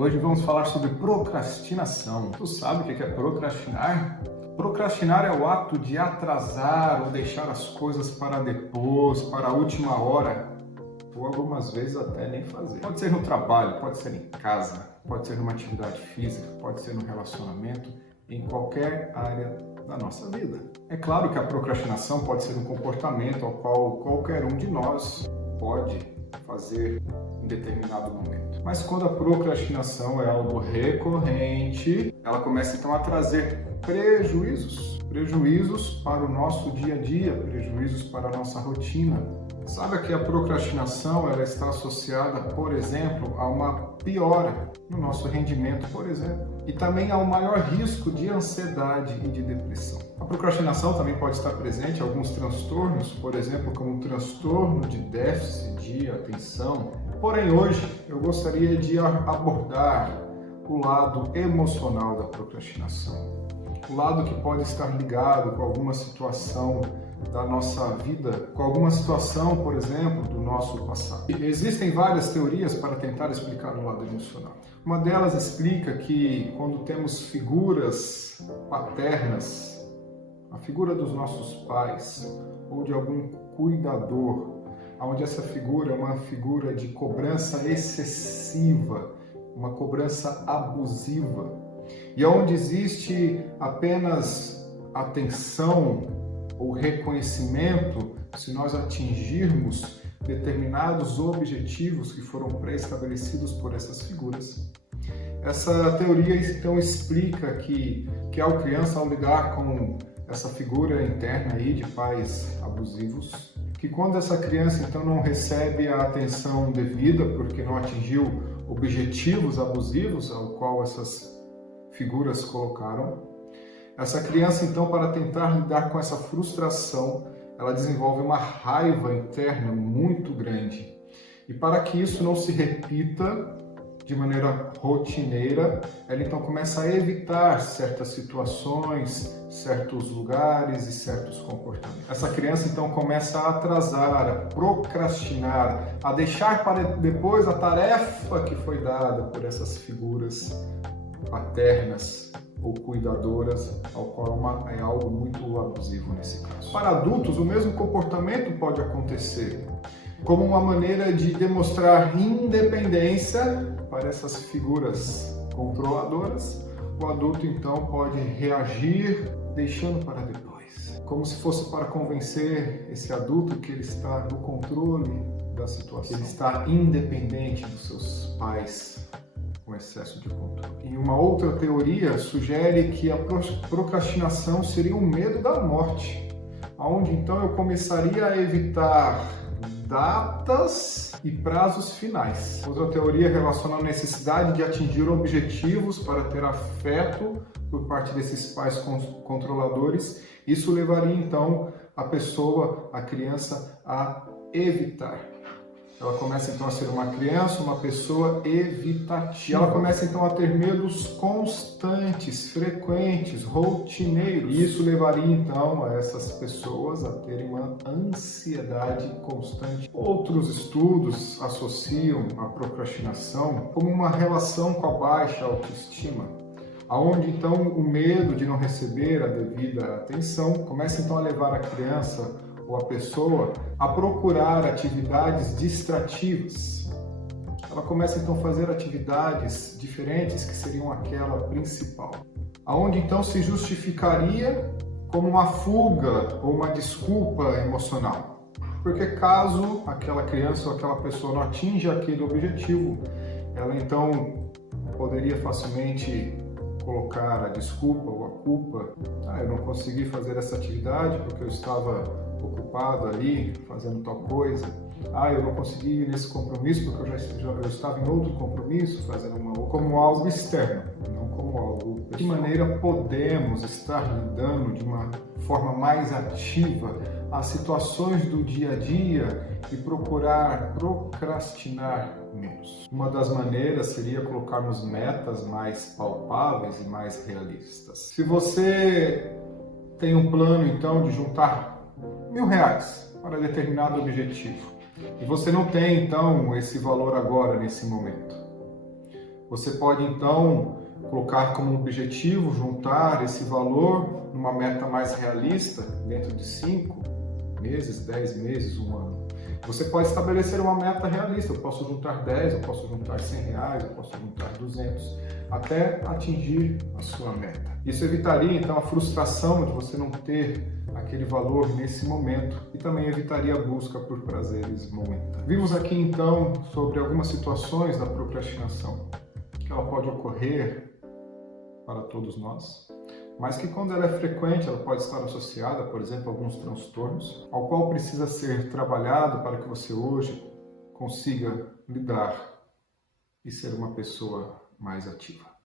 Hoje vamos falar sobre procrastinação. Tu sabe o que é procrastinar? Procrastinar é o ato de atrasar ou deixar as coisas para depois, para a última hora, ou algumas vezes até nem fazer. Pode ser no trabalho, pode ser em casa, pode ser numa atividade física, pode ser no relacionamento, em qualquer área da nossa vida. É claro que a procrastinação pode ser um comportamento ao qual qualquer um de nós pode fazer em determinado momento. Mas quando a procrastinação é algo recorrente, ela começa então a trazer prejuízos para o nosso dia a dia, prejuízos para a nossa rotina. Sabe que a procrastinação ela está associada, por exemplo, a uma piora no nosso rendimento, por exemplo, e também a um maior risco de ansiedade e de depressão. A procrastinação também pode estar presente em alguns transtornos, por exemplo, como o transtorno de déficit de atenção. Porém, hoje eu gostaria de abordar o lado emocional da procrastinação, o lado que pode estar ligado com alguma situação da nossa vida, com alguma situação, por exemplo, do nosso passado. Existem várias teorias para tentar explicar o lado emocional. Uma delas explica que quando temos figuras paternas, a figura dos nossos pais ou de algum cuidador, onde essa figura é uma figura de cobrança excessiva, uma cobrança abusiva, e onde existe apenas atenção ou reconhecimento se nós atingirmos determinados objetivos que foram pré-estabelecidos por essas figuras. Essa teoria então explica que a criança, ao lidar com essa figura interna aí de pais abusivos, que quando essa criança então não recebe a atenção devida porque não atingiu objetivos abusivos ao qual essas figuras colocaram, essa criança, então, para tentar lidar com essa frustração, ela desenvolve uma raiva interna muito grande. E para que isso não se repita de maneira rotineira, ela então começa a evitar certas situações, certos lugares e certos comportamentos. Essa criança, então, começa a atrasar, a procrastinar, a deixar para depois a tarefa que foi dada por essas figuras paternas ou cuidadoras, ao qual é algo muito abusivo nesse caso. Para adultos, o mesmo comportamento pode acontecer, como uma maneira de demonstrar independência para essas figuras controladoras. O adulto então pode reagir deixando para depois, como se fosse para convencer esse adulto que ele está no controle da situação, ele está independente dos seus pais, com excesso de controle. E uma outra teoria sugere que a procrastinação seria o medo da morte, onde então eu começaria a evitar datas e prazos finais. Outra teoria relaciona a necessidade de atingir objetivos para ter afeto por parte desses pais controladores. Isso levaria então a pessoa, a criança, a evitar. Ela começa então a ser uma criança, uma pessoa evitativa. Ela começa então a ter medos constantes, frequentes, rotineiros. E isso levaria então a essas pessoas a terem uma ansiedade constante. Outros estudos associam a procrastinação como uma relação com a baixa autoestima, aonde então o medo de não receber a devida atenção começa então a levar a criança ou a pessoa a procurar atividades distrativas. Ela começa então a fazer atividades diferentes que seriam aquela principal, aonde então se justificaria como uma fuga ou uma desculpa emocional. Porque caso aquela criança ou aquela pessoa não atinja aquele objetivo, ela então poderia facilmente colocar a desculpa ou a culpa. Eu não consegui fazer essa atividade porque eu estava ocupado ali fazendo tal coisa. Eu não consegui ir nesse compromisso porque eu estava em outro compromisso fazendo como algo externo, não como algo pessoal. De que maneira podemos estar lidando de uma forma mais ativa as situações do dia a dia e procurar procrastinar menos? Uma das maneiras seria colocarmos metas mais palpáveis e mais realistas. Se você tem um plano então de juntar R$1.000 para determinado objetivo e você não tem então esse valor agora nesse momento, Você pode então colocar como objetivo juntar esse valor numa meta mais realista dentro de 5 meses, 10 meses, 1 ano. Você pode estabelecer uma meta realista, eu posso juntar 10, eu posso juntar R$100, eu posso juntar 200, até atingir a sua meta. Isso evitaria então a frustração de você não ter aquele valor nesse momento e também evitaria a busca por prazeres momentâneos. Vimos aqui então sobre algumas situações da procrastinação, que ela pode ocorrer para todos nós, mas que quando ela é frequente, ela pode estar associada, por exemplo, a alguns transtornos, ao qual precisa ser trabalhado para que você hoje consiga lidar e ser uma pessoa mais ativa.